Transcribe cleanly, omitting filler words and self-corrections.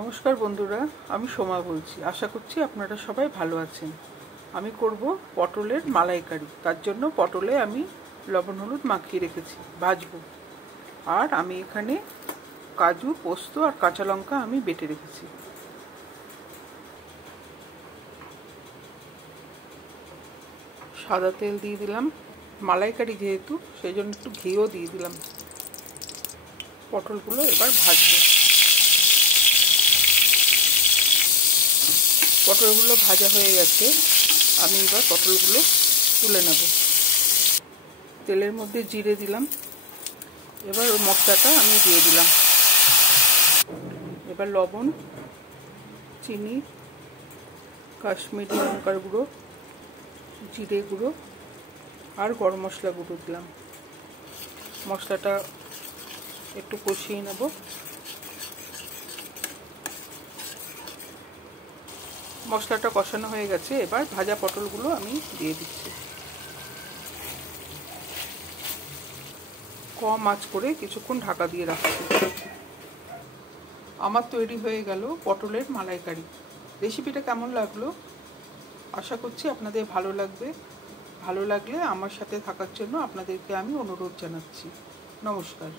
নমস্কার বন্ধুরা, আমি সোমা বলছি। আশা করছি আপনারা সবাই ভালো আছেন। আমি করব পটলের মালাইকারি। তার জন্য পটলে আমি লবণ হলুদ মাখিয়ে রেখেছি, ভাজবো। আর আমি এখানে কাজু, পোস্ত আর কাঁচা লঙ্কা আমি বেটে রেখেছি। সাদা তেল দিয়ে দিলাম, মালাইকারি যেহেতু সেই জন্য একটু ঘিও দিয়ে দিলাম। পটলগুলো এবার ভাজবো। পটলগুলো ভাজা হয়ে গেছে, আমি এবার পটলগুলো তুলে নেব। তেলের মধ্যে জিরে দিলাম, এবার ওই মশলাটা আমি দিয়ে দিলাম। এবার লবণ, চিনি, কাশ্মীরি লঙ্কার গুঁড়ো, জিরে গুঁড়ো আর গরম মশলা গুঁড়ো দিলাম। মশলাটা একটু কষিয়ে নেব। মশলাটা কষানো হয়ে গেছে, এবার ভাজা পটলগুলো আমি দিয়ে দিচ্ছি। কম আঁচ করে কিছুক্ষণ ঢাকা দিয়ে রাখছি। আমার তৈরি হয়ে গেল পটলের মালাইকারি। রেসিপিটা কেমন লাগলো? আশা করছি আপনাদের ভালো লাগবে। ভালো লাগলে আমার সাথে থাকার জন্য আপনাদেরকে আমি অনুরোধ জানাচ্ছি। নমস্কার।